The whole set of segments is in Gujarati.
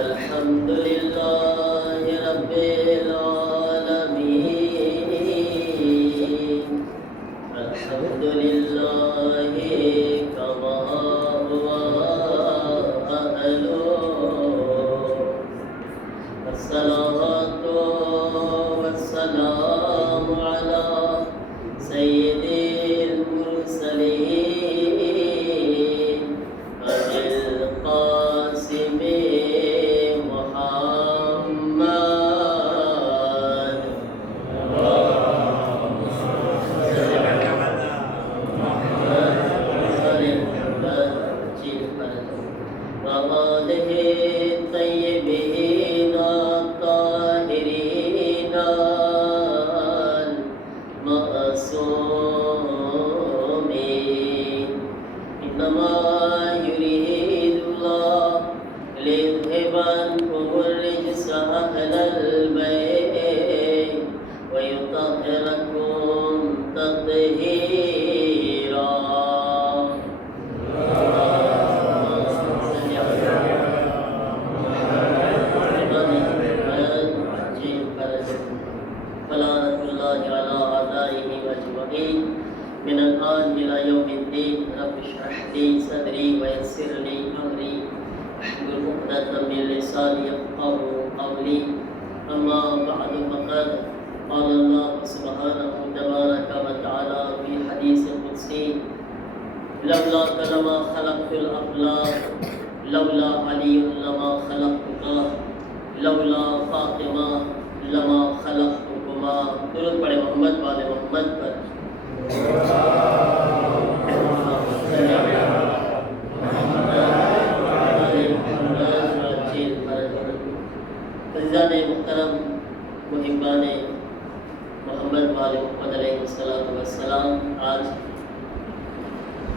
अल्हम्दुलिल्लाहि रब्बिल आलमीन अल्हम्दुलिल्लाहि कमा हुवा अहलुहु वस्सलातु वस्सलामु अला सय्यिदिल मुरसलीन अबिल कासिम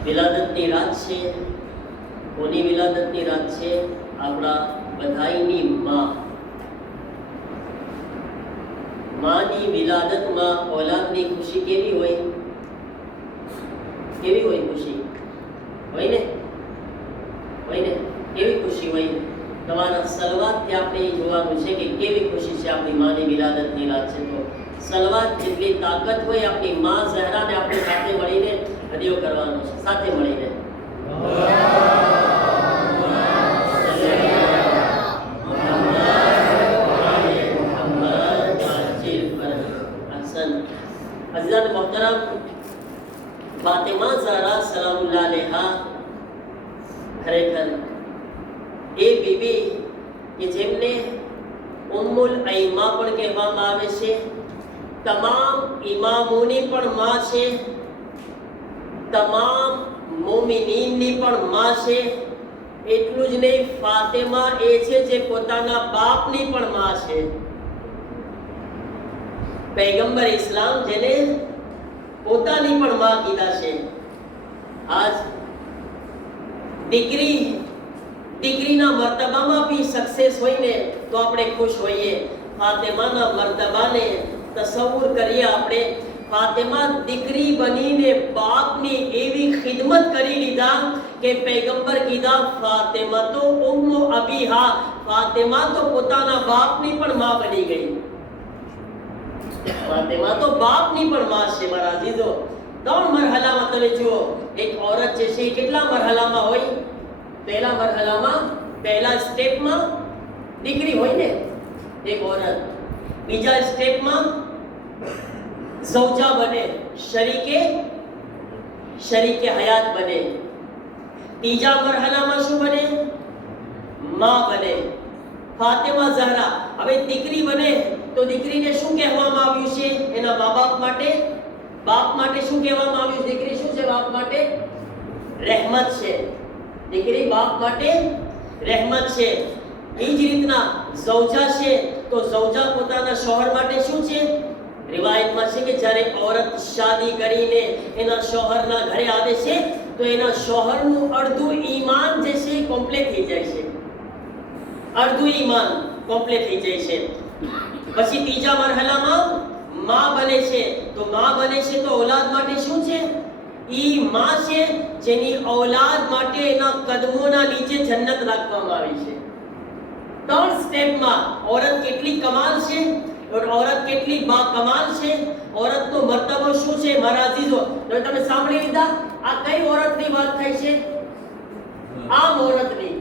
વિલાદતની રાત છે. કોની વિલાદતની રાત છે? આપણા બધાઈની માની વિલાદતમાં ઓલાદની ખુશી કેવી હોય? કેવી હોય ખુશી? હોય ને કેવી ખુશી હોય? તમારા સલવાતથી આપણે જોવાનું છે કે કેવી ખુશી છે આપણી માની વિલાદતની રાત છે. તો સલવાત જેટલી તાકાત હોય આપણી માં ઝહરાને આપણે સાથે મળીને હદિયો કરવાનો છે, સાથે મળીને. અઝીઝાન મોહતરમ, ફાતિમા ઝહરા સલામુલ્લાહ અલૈહા ખરેખર એ બીબી કે જેમને ઉમ્મુલ અઈમા પણ કહેવામાં આવે છે, તમામ ઇમામોની પણ માં છે, તમામ મોમિનીનની પણ માં છે. એટલું જ નહીં, ફાતિમા એ છે જે પોતાના બાપની પણ માં છે. પૈગંબર ઇસ્લામ જેને પોતાની પણ માં કીધા છે. આજ દીકરીના મર્તબામાં બી સક્સેસ હોય ને તો આપણે ખુશ હોઈએ. ફાતિમાના મર્તબાને તસવ્વુર કરીએ આપણે. ફાતિમા દીકરી બનીને બાપની એવી ખિદમત કરી લીધા કે પૈગંબર કીધા ફાતિમા તો ઉમ્મુ અબીહા, ફાતિમા તો પોતાના બાપની પણ માં બની ગઈ. ફાતિમા તો બાપની પણ માં છે. મારા અઝીઝો, 3 મરહલામાં તમે જુઓ, એક औरत જે છે કેટલા મરહલામાં હોય? પહેલા મરહલામાં, પહેલા સ્ટેપમાં દીકરી હોય ને એક औरत. બીજા સ્ટેપમાં ઝૌજા બને, શરીકે હયાત બને. ત્રીજા મરહલામાં શું બને? માં બને. ફાતિમા ઝહરા હવે દીકરી બને તો દીકરીને શું કહેવામાં આવ્યું છે? એના બાપ માટે શું કહેવામાં આવ્યું? દીકરી શું છે? બાપ માટે રહેમત છે. દીકરી બાપ માટે રહેમત છે. એ જ રીતના ઝૌજા છે તો ઝૌજા પોતાના શોહર માટે શું છે? રિવાયતમાં છે કે જ્યારે औरत શાદી કરીને એના શોહરના ઘરે આવે છે તો એના શોહરનું અડધું ઈમાન જે છે કોમ્પ્લીટ થઈ જાય છે. અડધું ઈમાન કોમ્પ્લીટ થઈ જાય છે. પછી ત્રીજા મરહલામાં માં બને છે. તો માં બને છે તો औलाद માટે શું છે? ઈ માં છે જેની औलाद માટે એના કદમોના નીચે જન્નત રાખવામાં આવી છે. 3 સ્ટેપમાં औरत કેટલી કમાલ છે, औरत કેટલી બા કમાલ છે, औरतનો મર્તબો શું છે મારા અઝીઝો. તો તમે સાંભળી લીધા આ કઈ औरतની વાત થાય છે? આમ औरतની.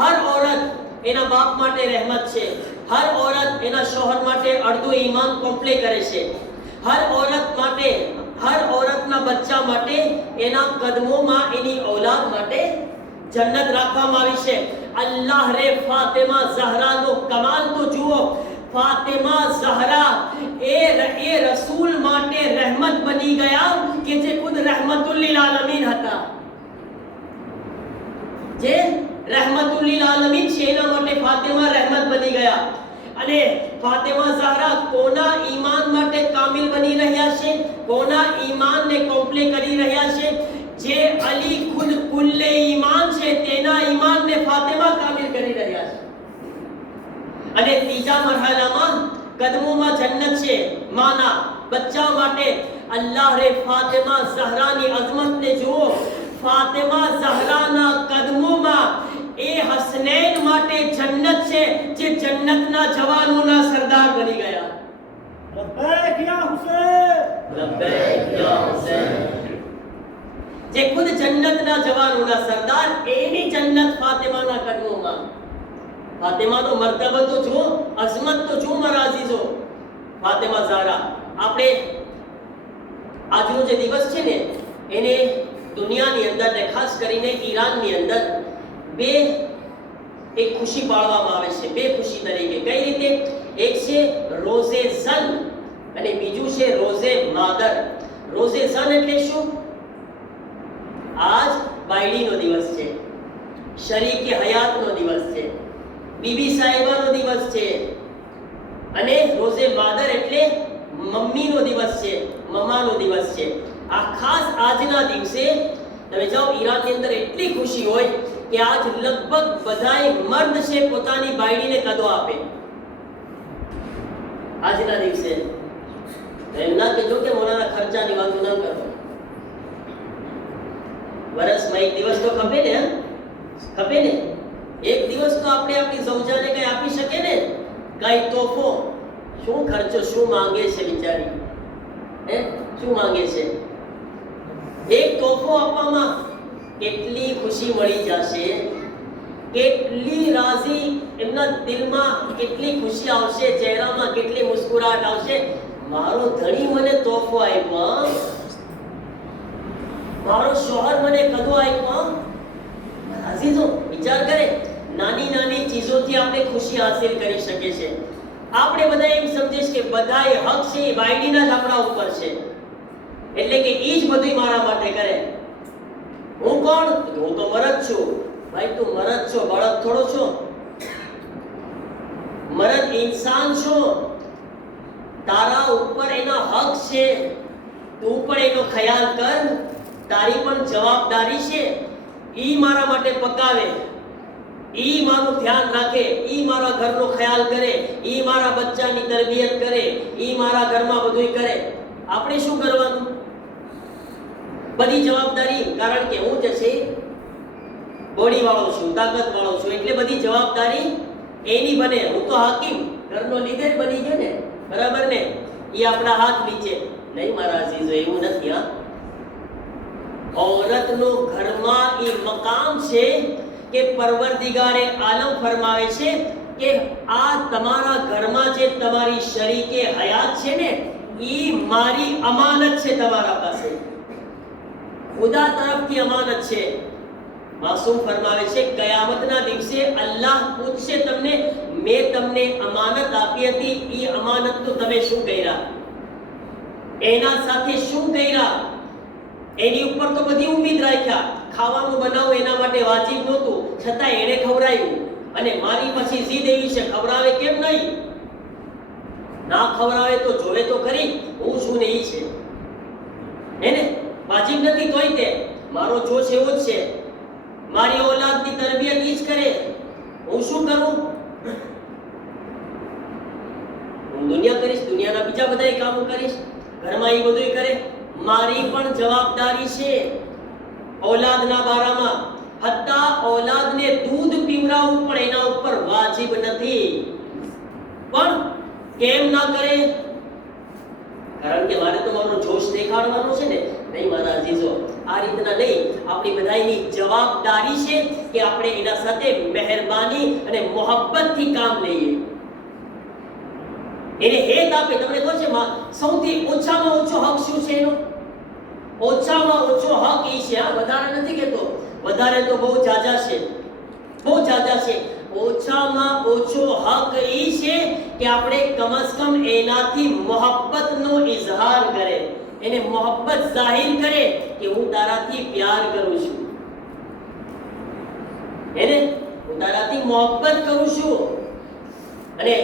હર औरत એના બાપ માટે રહેમત છે, હર औरत એના શોહર માટે અડધું ઈમાન કોમ્પ્લે કરે છે, હર औरतના બચ્ચા માટે એના કદમોમાં એની ઔલાદ માટે જન્નત રાખવામાં આવી છે. અલ્લાહ રે ફાતિમા ઝહરાનો કમાલ તો જુઓ. ફાતિમા ઝહરા એ રસૂલ માટે રહેમત બની ગયા કે જે ખુદ રહેમતુલ લીલ આલમીન હતા. જે રહેમતુલ લીલ આલમીન છે એના માટે ફાતિમા રહેમત બની ગયા. અને ફાતિમા ઝહરા કોના ઈમાન માટે કામિલ બની રહ્યા છે, કોના ઈમાનને કોમ્પ્લે કરી રહ્યા છે? જે અલી ખુદ કુલ્લે ઈમાન છે તેના ઈમાનને ફાતિમા કામિલ કરી રહ્યા છે. અને ત્રીજા મરહલામાં કદમોમાં જન્નત છે માના બચ્ચા માટે. અલ્લાહ રે ફાતિમા ઝહરાની અઝમતને જુઓ. ફાતિમા ઝહરાના કદમોમાં એ હસનૈન માટે જન્નત છે જે જન્નતના જવાનોના સરદાર બની ગયા. લબ્બૈક યા હુસૈન, લબ્બૈક યા હુસૈન. જે ખુદ જન્નતના જવાનોના સરદાર, એની જન્નત ફાતિમાના કદમોમાં. ફાતિમાનો મર્તબો તો જુઓ, અઝમત તો જુઓ મારા અઝીઝો. ફાતિમા ઝહરા, આપણે આજનો જે દિવસ છે ને એને દુનિયાની અંદર ને ખાસ કરીને ઈરાનની અંદર એક ખુશી પાળવામાં આવે છે, બે ખુશી તરીકે. કઈ રીતે? એક છે રોઝે ઝન અને બીજું છે રોઝે માદર. રોઝે ઝન એટલે શું? આજ બાયડીનો દિવસ છે, શરીકે હયાતનો દિવસ છે, બીબી સાહેબાનો દિવસ છે. અને રોઝે માદર એટલે મમ્મીનો દિવસ છે, મમ્માનો દિવસ છે. આ ખાસ આજના દિવસે તમે જાઓ ઈરાનની અંદર એટલી ખુશી હોય કે આજ લગભગ બધાય મર્દ છે પોતાની બાયડીને કદો આપે આજના દિવસે. એમ ના કહેજો કે મોનાના ખર્ચાની વાત ન કરો. વર્ષમાં એક દિવસ તો ખપે ને, ખપે ને. એક દિવસ તો આપણે આપણી સૌજાને કઈ આપી શકે ને, કઈ તોફો. શું ખર્ચો, શું માંગે છે બિચારી, શું માંગે છે? એક તોફો આપવામાં કેટલી ખુશી મળી જશે, કેટલી રાજી એમના દિલમાં કેટલી ખુશી આવશે, ચહેરામાં કેટલી મુસ્કુરાહટ આવશે. મારો ધણી મને તોફો આપ્યો, મારો શોહર મને કદો આપ્યો. અઝીઝો વિચાર કરે, નાની નાની ચીજોથી આપણે ખુશી હાસિલ કરી શકીએ છીએ. આપણે બધા એમ સમજીએ કે બધાએ હક છે એ બાયડીના જ આપણા ઉપર છે, એટલે કે ઈ જ બધું મારા માટે કરે. હું કોણ? હું તો મરદ છું. ભાઈ તું મરદ છો, બળદ થોડો છો. મરદ ઇન્સાન છો, તારા ઉપર એના હક છે, તું પણ એનો ખ્યાલ કર. તારી પણ જવાબદારી છે. ઈ મારા માટે પકાવે, ઈ મારું ધ્યાન રાખે, ઈ મારા ઘરનો ખ્યાલ કરે, ઈ મારા બચ્ચાની તરબિયત કરે, ઈ મારા ઘરમાં બધું કરે. આપણે શું કરવાનું? બધી જવાબદારી, કારણ કે હું જે છે બોડી વાળો છું, તાકાત વાળો છું, એટલે બધી જવાબદારી એની બને. હું તો હાકીમ, ઘરનો લીડર બની ગયો ને, બરાબર ને? ઈ આપણા હાથ નીચે નહીં મારા અઝીઝો, એવું નથી. હા, औरतનો ઘરમાં ઈ મકામ છે કે પરવરદિગારે આલમ ફરમાવે છે કે આ તમારા ઘરમાં જે તમારી શરીકે હયાત છે ને, ઈ મારી અમાનત છે તમારા પાસે, ખુદા તરફથી અમાનત છે. માસૂમ ફરમાવે છે કયામતના દિવસે અલ્લાહ પૂછશે તમને, મેં તમને અમાનત આપી હતી, ઈ અમાનતનું તમે શું કર્યા, એના સાથે શું કર્યા? એની ઉપર તો બધી ઉમ્મીદ રાખ્યા, ખાવાનું બનાવવું એના માટે વાજિબ નહોતું, છતાં એને ખવડાવ્યું. અને મારી પછી જીદ એવી છે, ખવડાવે કેમ નહીં? ના ખવડાવે તો જોવે તો ખરી, હું શું ને ઈ છે, એને વાજિબ નથી તોય તે મારો જોશ એવો જ છે. મારી ઔલાદની તરબિયત ઈ જ કરે, હું શું કરું? હું દુનિયા કરીશ, દુનિયાના બીજા બધા કામો કરીશ, ઘરમાં એ બધું કરે. મારી પણ જવાબદારી છે ઔલાદના બારામાં. હત્તા ઔલાદને દૂધ પીવડાવવું પણ એના ઉપર વાજિબ વાજિબ નથી. પણ કેમ ના કરે? કારણ કે મારે તો મારો જોશ દેખાડવાનો છે ને. નહીં મારા અજીઝો, આ રીતના નહીં. આપણી બધાની જવાબદારી છે કે આપણે એના સાથે મહેરબાની અને મોહબ્બતથી કામ લઈએ. એને હેત આપે. તમને ખબર છે સૌથી ઓછામાં ઓછો હક શું છે એનો? ઓછામાં ઓછો હક એ છે, હા, વધારે નથી કહેતો, વધારે તો બહુ જાજા છે, બહુ જાજા છે. ઓછામાં ઓછો હક એ છે કે આપણે કમ એનાથી મોહબ્બતનો ઇઝહાર કરે, એને મોહબ્બત જાહિર કરે કે હું તારાથી પ્યાર કરું છું, એને હું તારાથી મોહબ્બત કરું છું. અને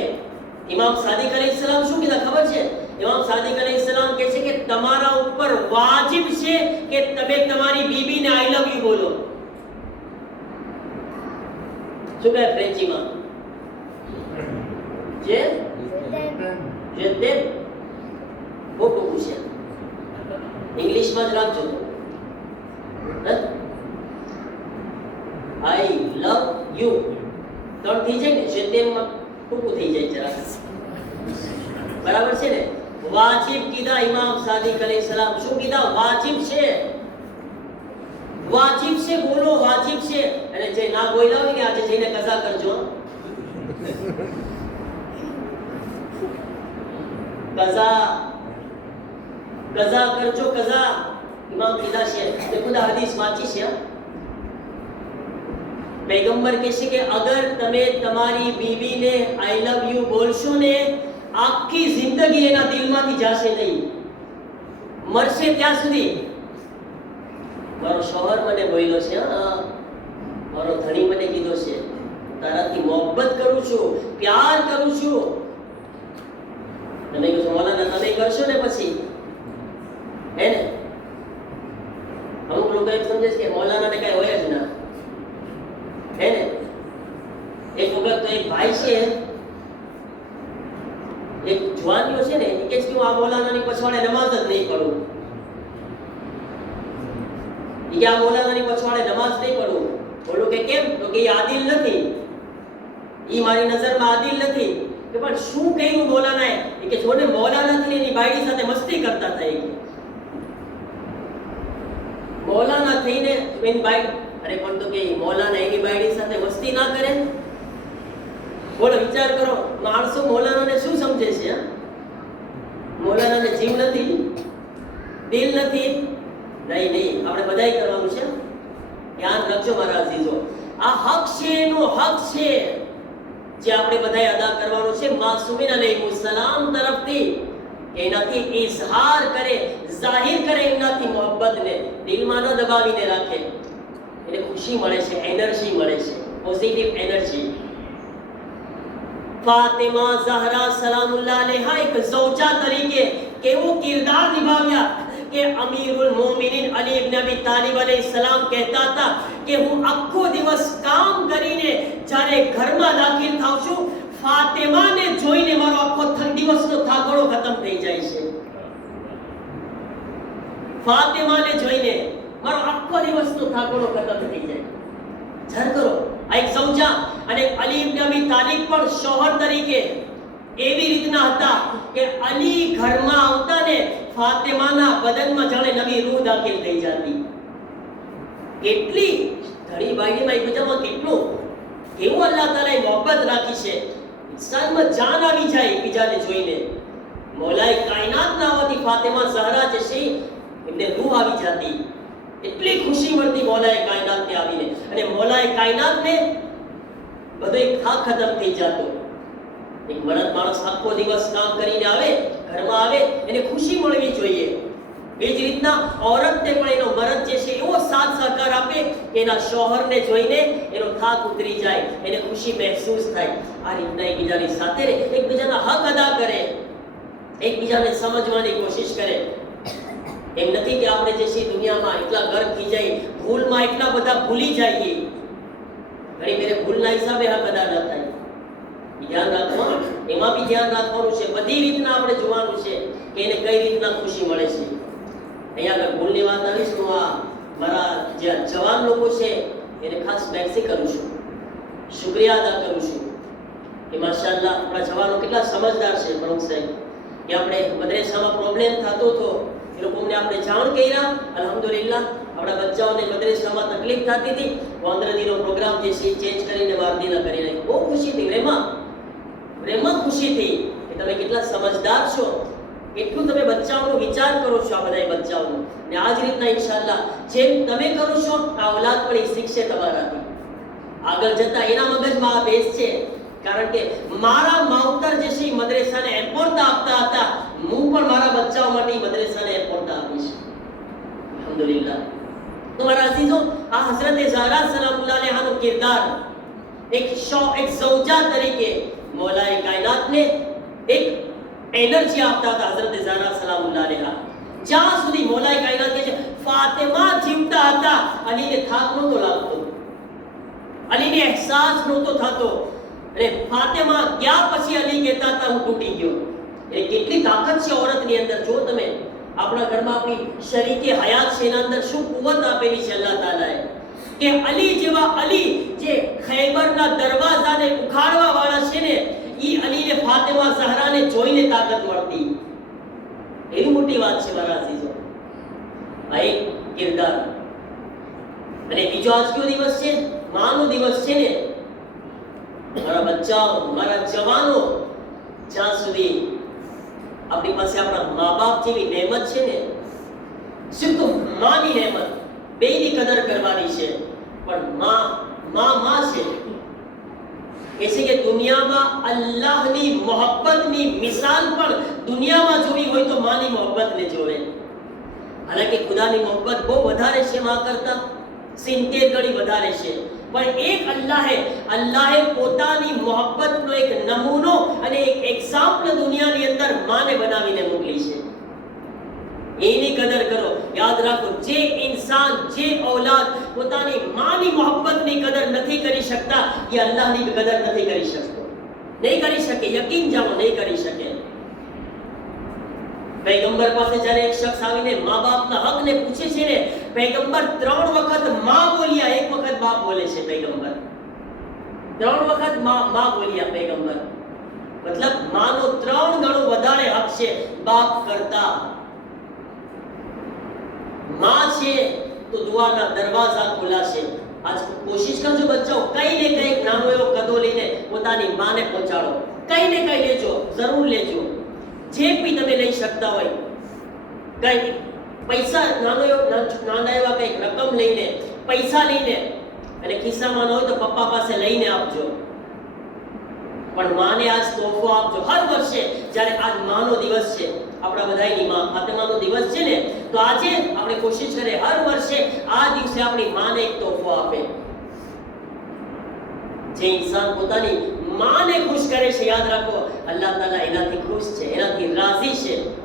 ઇમામ સાદિક અલૈહિસ્સલામ શું કીધા ખબર છે? ઇમામ સાદિક અલૈહિસ્સલામ કહે છે કે તમારા ઉપર વાજિબ છે કે તમે તમારી બીબીને આઈ લવ યુ બોલો. શું કહે ફ્રેન્ચીમાં? જે તે બહુ ટૂંકું છે, ઇંગ્લિશમાં જ રાખજો. આઈ લવ યુ ત્રણ થઈ જાય ને, જે તેમાં ટૂંકું થઈ જાય જરા. બરાબર છે ને? વાજિબ કીધા ઇમામ સાદિક અલૈહિસ્સલામ. શું કીધા? વાજિબ છે, વાજિબ છે, બોલો વાજિબ છે. અને જે ના બોલ્યા હોય ને આજે જઈને કઝા કરજો. કઝા કઝા કરજો, કઝા. ઇમામ કીધા છે તે ખુદા હદીસ વાંચી છે. પૈગંબર કહે છે કે અગર તમે તમારી બીવીને આઈ લવ યુ બોલશો ને, આખી જિંદગી એના દિલમાંથી જશે નહીં, મરશે ત્યાં સુધી. મારો શોહર મને બોલ્યો છે, હા, મારો ધણી મને કીધો છે તારાથી મોહબ્બત કરું છું, પ્યાર કરું છું. તમે કહો મોલાના તમે કરશો ને પછી હે ને? અમુક લોકો એમ સમજે છે કે મોલાના ને કઈ હોય જ ના, હે ને? એક વખત તો એક ભાઈ છે, એક જુવાનીઓ છે ને, એ કે હું આ મોલાનાની પછવાડે નમાઝ જ નહીં પડું. એ કે આ મોલાનાની પછવાડે નમાઝ નહીં પડું. બોલું કે કેમ? તો કે એ આદિલ નથી, એ મારી નજરમાં આદિલ નથી. કે પણ શું કહ્યું મોલાનાએ? એ કે જોને મોલાનાથી એની બાયડી સાથે મસ્તી કરતા હતા. એ મોલાના થઈને એની બાયડી, અરે પણ તો કે મોલાના એની બાયડી સાથે મસ્તી ના કરે. બોલો વિચાર કરો, માણસો મોલાનાને શું સમજે છે? મોલાનાને જીવ નથી, દિલ નથી? નહીં નહીં, આપણે બધાય કરવાનું છે. ધ્યાન રાખજો મારા અઝીઝો, આ હક છે, એનો હક છે જે આપણે બધાય અદા કરવાનો છે માસૂમીન અલૈહિસ્સલામ તરફથી. એનાથી ઇઝહાર કરે, જાહિર કરે એમનાથી મોહબ્બતને, દિલમાં ન દબાવીને રાખે. એને ખુશી મળે છે, એનર્જી મળે છે, પોઝિટિવ એનર્જી. ફાતિમા ઝહરા સલામુલ્લાહ અલૈહા એક ઝૌજા તરીકે કેવો કિરદાર નિભાવ્યા કે અમીરુલ મોમિનીન અલી ઇબ્ન અબી તાલિબ અલૈહિસ્સલામ કહેતા હતા કે હું આખો દિવસ કામ કરીને જ્યારે ઘરમાં દાખલ થાઉં છું, ફાતિમાને જોઈને મારો આખો દિવસનો થાકડો ખતમ થઈ જાય છે. ફાતિમાને જોઈને મારો આખો દિવસનો થાકડો ખતમ થઈ જાય. વિચાર કરો, આ એક ઝૌજા. અને અલી ઇબ્ન અબી તાલિબ પણ શોહર તરીકે એવી રીતના હતા કે અલી ઘરમાં આવતા ને ફાતિમાના બદનમાં જાણે નવી રૂહ દાખલ થઈ જતી. કેટલી ધણી બાયડીમાં એકબીજામાં કેટલું કેવું અલ્લાહ તાલાએ મોહબ્બત રાખી છે. ઇન્સાનમાં જાન આવી જાય એકબીજાને જોઈને. મૌલાએ કાયનાત ના હોતી ફાતિમા ઝહરા જે છે એમને રૂહ આવી જતી. એટલી ખુશી મળતી મૌલાએ કાયનાતને આવીને. અને મૌલાએ કાયનાતને બધો એક થાક ખતમ થઈ જતો. એક મરદ માણસ આખો દિવસ કામ કરીને આવે, ઘરમાં આવે, એને ખુશી મળવી જોઈએ. એ જ રીતના औरतને પણ એનો મરદ જે છે એવો સાથ સહકાર આપે કે એના શોહરને જોઈને એનો થાક ઉતરી જાય, એને ખુશી મહેસૂસ થાય. આ રીતના એકબીજાની સાથે રહે, એકબીજાના હક અદા કરે, એકબીજાને સમજવાની કોશિશ કરે. એમ નથી કે આપણે જે છે દુનિયામાં એટલા ગર્ક થઈ જાય, ભૂલમાં એટલા બધા ભૂલી જઈએ. ઘણી મેરે ભૂલના હિસાબે હક અદા ન થાય. ધ્યાન રાખવાનું, એમાં બી ધ્યાન રાખવાનું છે. બધી રીતના આપણે જોવાનું છે કે એને કઈ રીતના ખુશી મળે છે. અહીંયા આગળ ભૂલની વાત આવીશ તો આ મારા જે જવાન લોકો છે એને ખાસ મેક્સી કરું છું, શુક્રિયા અદા કરું છું. કે માશાઅલ્લાહ આપણા જવાનો કેટલા સમજદાર છે પ્રમુખ સાહેબ કે આપણે મદ્રેસામાં પ્રોબ્લેમ થતો હતો એ લોકોને આપણે જાણ કર્યા અલ્હમ્દુલિલ્લાહ આપણા બચ્ચાઓને મદ્રેસામાં તકલીફ થતી હતી 15 દિનનો પ્રોગ્રામ જે છે ચેન્જ કરીને 12 દિન કરી નાખ્યો બહુ ખુશી થઈ પ્રેમમાં ખુશી થઈ કે તમે કેટલા સમજદાર છો એટલું તમે બચ્ચાઓનો વિચાર કરો છો આ બધા બચ્ચાઓનો ને આ જ રીતના ઇન્શાઅલ્લાહ જેમ તમે કરો છો આ ઓલાદ પણ એ શીખશે તમારાથી આગળ જતા એના મગજમાં આ બેસ છે કારણ કે મારા માવતર જે છે મદ્રેસાને એપોર્ટ આપતા હતા હું પણ મારા બચ્ચાઓ માટે મદ્રેસાને એપોર્ટ આપીશ અલ્હમ્દુલિલ્લાહ તો મારા અઝીઝો આ હઝરત ઝહરા સલામુલ્લાહ અલૈહાનો કિરદાર એક ઝૌજા તરીકે મૌલાએ કાયનાતને એક એનર્જી આપતા હતા હઝરત ઝહરા સલામુલ્લાહ અલૈહા જ્યાં સુધી મૌલાએ કાયનાત કહે છે ફાતિમા જીવતા હતા અલીને થાક નહોતો લાગતો અલીને અહેસાસ નહોતો થતો અને ફાતિમા ગયા પછી અલી કહેતા હતા હું તૂટી ગયો એ કેટલી તાકાત છે औरतની અંદર જો તમે આપણા ઘરમાં આપણી શરીકે હયાત છે એના અંદર શું કુવત આપેલી છે અલ્લાહ તાલાએ કે અલી જેવા અલી જે ખૈબરના દરવાજાને ઉખાડવા વાળા છે ને ઈ અલીને ફાતિમા ઝહરાને જોઈને તાકાત મળતી એવી મોટી વાત છે મારા અઝીઝો આ એક કિરદાર અને બીજો આજ કયો દિવસ છે માનો દિવસ છે ને મારા બચ્ચાઓ મારા જવાનો જ્યાં સુધી આપણી પાસે આપણા મા બાપ જેવી નહેમત છે ને સિર્ફ માની નહેમત બેની કદર કરવાની છે પણ માં છે ऐसे કે દુનિયામાં અલ્લાહની મોહબ્બતની મિસાલ પણ દુનિયામાં જોવી હોય તો માની મોહબ્બતને જોવે હાલાકે ખુદાની મોહબ્બત બહુ વધારે છે માં કરતા 70 ગણી વધારે છે પણ એક અલ્લાહે પોતાની મોહબ્બતનો એક નમૂનો અને એક એક્ઝામ્પલ દુનિયાની અંદર માને બનાવીને મોકલી છે એની કદર કરો યાદ રાખો જે ઇન્સાન જે औलाद પોતાની માની મોહબ્બતની કદર નથી કરી શકતા એ અલ્લાહની કદર નથી કરી શકતો નહીં કરી શકે યકીન જાણો નહીં કરી શકે પૈગંબર પાસે જ્યારે એક શખ્સ આવીને મા બાપના હકને પૂછે છે ને પૈગંબર 3 વખત માં બોલ્યા એક વખત બાપ બોલે છે પૈગંબર 3 વખત માં બોલ્યા પૈગંબર મતલબ માનો 3 ગણો વધારે હક છે બાપ કરતા मां છે તો દુઆના દરવાજા ખુલાશે આજ કોશિશ કરજો બચ્ચાઓ કઈ ને કઈ નાનો એવો કદો લઈને પોતાની માને પહોંચાડો કઈ ને કઈ લેજો જરૂર લેજો જે બી તમે લઈ શકતા હોય કઈ પૈસા નાના એવા કઈ રકમ લઈને પૈસા લઈને અને ખિસ્સામાં ન હોય તો પપ્પા પાસે લઈને આપજો પણ માને આજ તોહફો આપજો હર વર્ષે જ્યારે આજ માનો દિવસ છે આપણા બધાયની માં ફાતિમાનો દિવસ છે ને તો આજે આપણે કોશિશ કરીએ હર વર્ષે આ દિવસે આપણી માને એક તોહફો આપે જે ઇન્સાન પોતાની માને ખુશ કરે છે યાદ રાખો અલ્લાહ તાલા એનાથી ખુશ છે એનાથી રાજી છે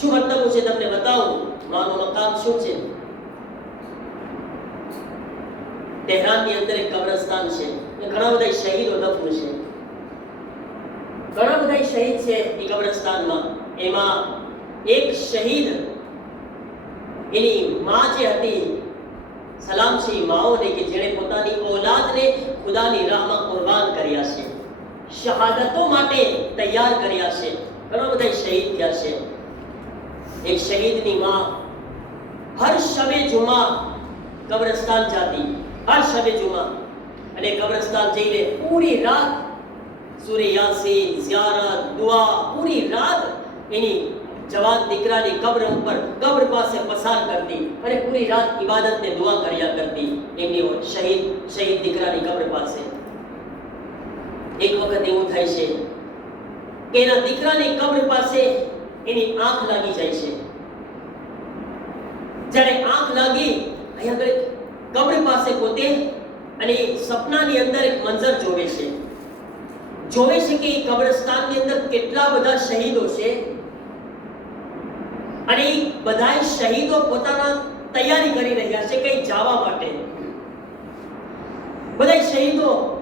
શું મતલબ છે તમને બતાવું માનો મકામ શું છે તહેરાનની અંદર એક કબ્રસ્તાન છે ઘણા બધા શહીદો દફન છે ઘણા બધા શહીદ છે એ કબ્રસ્તાનમાં એમાં એક શહીદ એની માં જે હતી સલામ છે માઓને કે જેણે પોતાની ઔલાદને ખુદાની રાહમાં કુરબાન કર્યા છે શહાદતો માટે તૈયાર કર્યા છે ઘણા બધા શહીદ થયા છે એક શહીદની માં હર શબે જુમા કબ્રસ્તાન જાતી હર શબે જુમા અને કબ્રસ્તાન જઈને પૂરી રાત સૂરે યાસીન ઝિયારત દુઆ પૂરી રાત એની જવાન દીકરાની કબ્ર પાસે પસાર કરતી અને પૂરી રાત ઇબાદત ને દુઆ કર્યા કરતી એમની શહીદ દીકરાની કબ્ર પાસે એક વખત એવું થાય છે કે એના દીકરાની કબ્ર પાસે એની આંખ લાગી જાય છે જ્યારે આંખ લાગી અહીંયા કબ્ર પાસે પોતે અને સપનાની અંદર એક મંજર જોવે છે કે કબ્રસ્તાનની અંદર કેટલા બધા શહીદો છે અને એ બધા શહીદો પોતાના તૈયારી કરી રહ્યા છે કઈ જવા માટે બધા શહીદો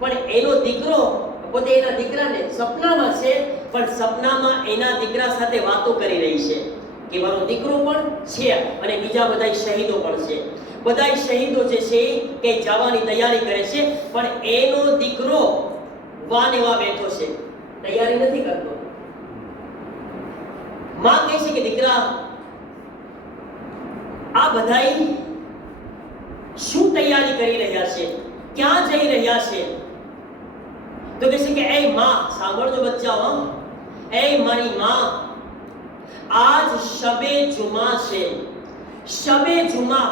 પણ એનો દીકરો પોતે એના દીકરાને સપનામાં છે પણ સપનામાં એના દીકરા સાથે વાતો કરી રહી છે કે મારો દીકરો પણ છે અને બીજા બધા શહીદો પણ છે બધા શહીદો જે છે કે જવાની તૈયારી કરે છે પણ એનો દીકરો વાને વા બેઠો છે, તૈયારી નથી કરતો. માં કહે છે કે દીકરા, આ બધાય શું તૈયારી કરી રહ્યા છે, ક્યાં જઈ રહ્યા છે? તો કહે છે કે એ માં, સાંભળજો બચ્ચાઓ, એ મારી માં, આજ શબે જુમા છે. શબે જુમા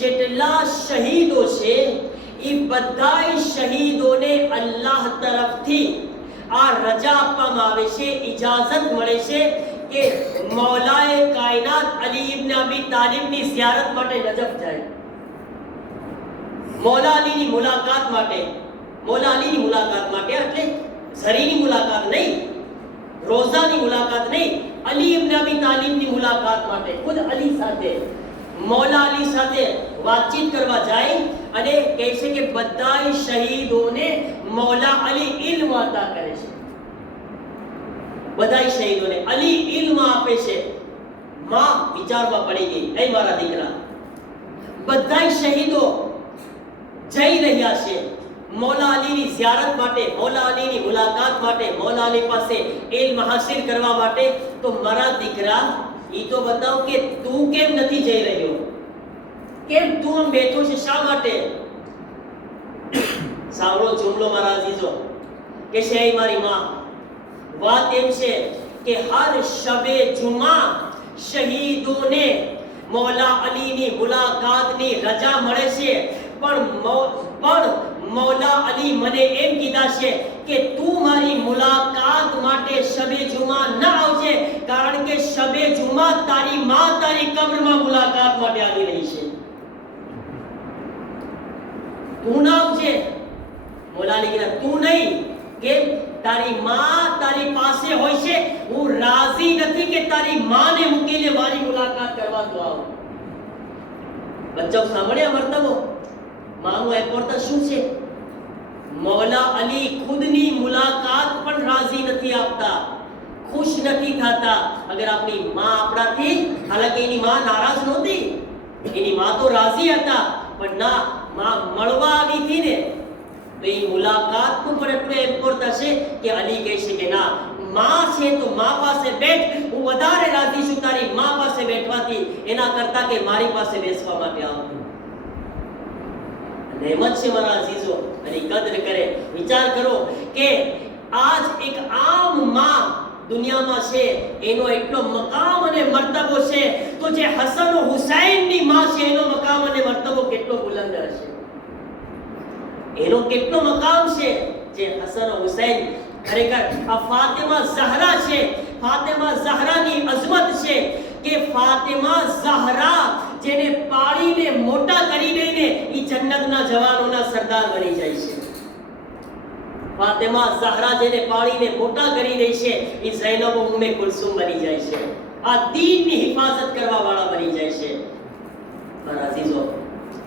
જેટલા શહીદો છે એ બધાય શહીદોને અલ્લાહ તરફથી આ રજા આપવામાં આવે છે, ઇજાઝત મળે છે કે મૌલાએ કાયનાત અલી ઇબ્ન અબી તાલિબની ઝિયારત માટે નજફ જાય. મૌલા અલીની મુલાકાત માટે, મૌલા અલીની મુલાકાત માટે એટલે ઝરીની મુલાકાત નહીં, રોઝાની મુલાકાત નહીં, અલી ઇબ્ન અબી તાલિબની મુલાકાત માટે ખુદ અલી સાથે, મૌલા અલી સાથે વાતચીત કરવા જાય અને કહે છે કે બધાય શહીદોને મૌલા અલી ઇલ્મ અતા કરે છે. બધાય શહીદોને અલી ઇલ્મ આપે છે. માં વિચારમાં પડી ગઈ, એ મારા દીકરા, બધાય શહીદો જઈ રહ્યા છે મૌલા અલીની ઝિયારત માટે, મૌલા અલીની મુલાકાત માટે, મૌલા અલી પાસે ઇલ્મ હાસિલ કરવા માટે. તો મારા દીકરા, ઈ તો બતાવ કે તું કેમ નથી જઈ રહ્યો, કેમ તું આમ બેઠો છે, શા માટે? સાંભળો જુમલો મારા અઝીઝો, કે છે એ મારી માં, વાત એમ છે કે હર શબે જુમા શહીદોને મૌલા અલીની મુલાકાતની રજા મળે છે. પણ મૌલા અલી મને એમ કીધા છે કે તું મારી મુલાકાત માટે શબે જુમા ન આવજે, કારણ કે શબે જુમા તારી માં તારી કબ્રમાં મુલાકાત માટે આવી રહી છે. તું ના આવજે. મૌલા અલી કીધા તું નહીં, કે તારી માં તારી પાસે હોય છે, હું રાજી નથી કે તારી માને મૂકીને મારી મુલાકાત કરવા તો આવ. બચ્ચો સાંભળ્યા મર્તબો, માનું એપોર્તા શું છે? મૌલા અલી ખુદની મુલાકાત પણ રાજી નથી આપતા, ખુશ નથી થતા. અગર આપણી માં આપણાથી, હાલાકી એની માં નારાજ નહોતી, એની માં તો રાજી હતા, પણ ના, માં મળવા આવી હતી ને, તો એ મુલાકાતનું પણ એટલું એપોર્તા છે કે અલી કહે છે કે ના, માં છે તો માં પાસે બેઠ, હું વધારે રાજી છું તારી માં પાસે બેઠવાથી એના કરતા કે મારી પાસે બેસવા માટે આવતું. રહેમત છે મારા અઝીઝો, અને કદર કરે. વિચાર કરો કે આજ એક આમ માં દુનિયામાં છે, એનો એટલો મકામ અને મર્તબો છે, તો જે હસન ઓ હુસૈનની માં છે એનો મકામ અને મર્તબો કેટલો બુલંદ હશે, એનો કેટલો મકામ છે. જે હસન ઓ હુસૈન ખરેખર આ ફાતિમા ઝહરા છે, ફાતિમા ઝહરાની અઝમત છે કે ફાતિમા ઝહરા જેને પાળીને મોટા કરી દઈને ઈ જન્નતના જવાનોના સરદાર બની જાય છે. ફાતિમા ઝહરા જેને પાળીને મોટા કરી દે છે ઈ ઝૈનબ ઉમ્મે કુલસુમ બની જાય છે, આ દીનની હિફાજત કરવા વાળા બની જાય છે. મારા અઝીઝો,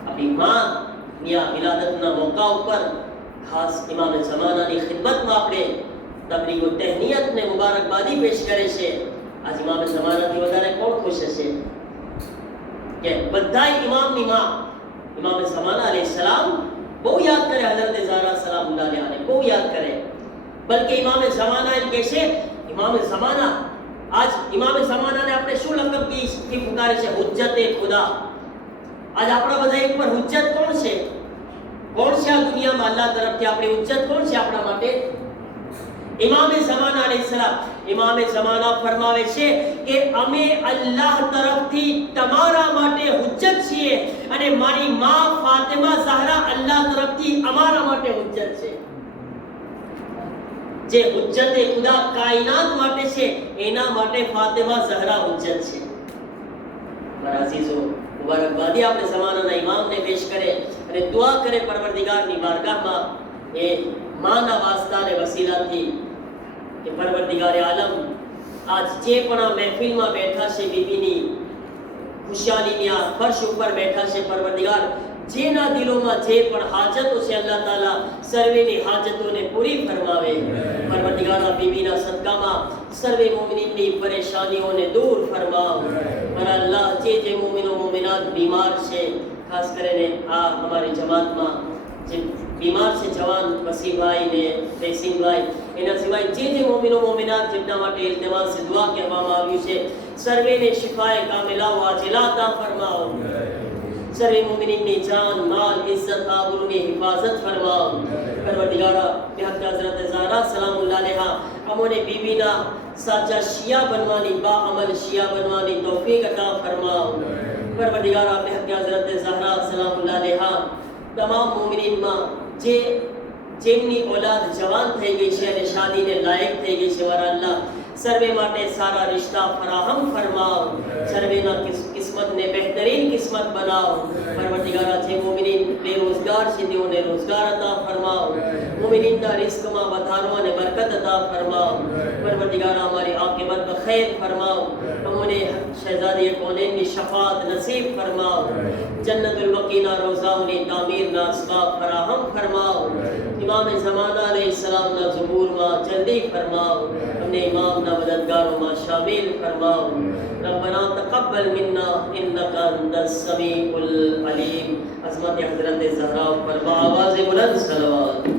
આપણી માં ની આ વિલાદતના મોકા ઉપર ખાસ ઇમામ ઝમાનાની ખિદમતમાં આપણે તબરીગો તહનિયત ને મુબારકબાદી પેશ કરે છે. આજ ઇમામ ઝમાનાથી વધારે કોણ ખુશ હશે કે બધાય ઇમામની માં ઇમામ ઝમાના અલૈહિસ્સલામ બહુ યાદ કરે, હઝરત ઝહરા સલામુલ્લાહ અલૈહા બહુ યાદ કરે. બલકે ઇમામ ઝમાના એમ કહે છે, ઇમામ ઝમાના, આજ ઇમામ ઝમાનાને આપણે શું લકબથી પુકારે છે? હુજ્જતે ખુદા. આજ આપણા બધા ઉપર હુજ્જત કોણ છે? કોણ છે આ દુનિયામાં અલ્લાહ તરફથી આપણી હુજ્જત કોણ છે આપણા માટે? ઇમામે ઝમાના અલૈહિસ્સલામ. ઇમામે ઝમાના ફરમાવે છે કે અમે અલ્લાહ તરફથી તમારા માટે હુજ્જત છીએ, અને મારી માં ફાતિમા ઝહરા અલ્લાહ તરફથી અમારા માટે હુજ્જત છે. જે હુજ્જતે ખુદા કાયનાત માટે છે, એના માટે ફાતિમા ઝહરા હુજ્જત છે. મારા અઝીઝો, મુબારકબાદી આપણે ઝમાનાના ઇમામને પેશ કરે અને દુઆ કરે પરવરદિગારની બારગાહમાં એ માના વાસ્તાને વસીલાથી કે પરવરદિગારે આલમ આજ જે પણ આ મહેફિલમાં બેઠા છે, બીબીની ખુશહાલીની આ ફર્શ ઉપર બેઠા છે, પરવરદિગાર જેના દિલોમાં જે પણ હાજતો છે અલ્લાહ તાલા સર્વેની હાજતોને પૂરી ફરમાવે. પરવરદિગાર બીબીના સદકામાં સર્વે મોમિનીની પરેશાનીઓને દૂર ફરમાવ. અને અલ્લાહ જે મોમિનો મોમિનાત બીમાર છે, ખાસ કરીને આ અમારી જમાતમાં જે बीमार से जवान वसीम भाई ने तहसीन भाई एना सिवाय जे मोमिनो मोमिनात जितना माटे इल्तिमास से दुआ कહેવામાં આવ્યું છે સર્વેને શિફાએ કામિલા વાજિલા અતા ફરમાઓ सर्वे मोमिनीन ने जान माल इज्जत आबरू ने हिफाजत फरमाओ परवरदिगारा बेहद हजरत ज़हरा सलामुल्लाह अलैहा अमोने बीबीना साचा शिया बनवानी बा अमल शिया बनवानी तौफीक अता फरमाओ परवरदिगारा बेहद हजरत ज़हरा सलामुल्लाह अलैहा तमाम मोमिनीन मां जे જેમની औलाद जवान થઈ ગઈ છે અને શાદીને લાયક થઈ ગઈ છે મારા અલ્લાહ सर्वे माटे सारा रिश्ता फराहम फरमाओ सर्वेना किस्मत ने बेहतरीन किस्मत बनाओ परवरदिगारा जे मोमिनीन बेरोजगार છે તેઓને રોજગાર अता फरमाओ मोमिनीन रिस्क में વધારો અને બરકત अता फरमाओ परवरदिगारा हमारी आकिबत बखैर फरमाओ हमने शहजादी कौनैन की शफाअत नसीब फरमाओ जन्नतुल बकीना रोज़ा ने तामीर ना असबाब फराहम फरमाओ इमाम ज़माना अलैहिस्सलाम ना ज़ुहूर मा जल्दी फरमाओ हमने इमाम ना मददगारों मा शामिल फरमाओ रब्बना तक़ब्बल मिन्ना इन्नका अंतस समीउल अलीम अज़मत हज़रत ज़हरा पर आवाज़ बुलंद सलवात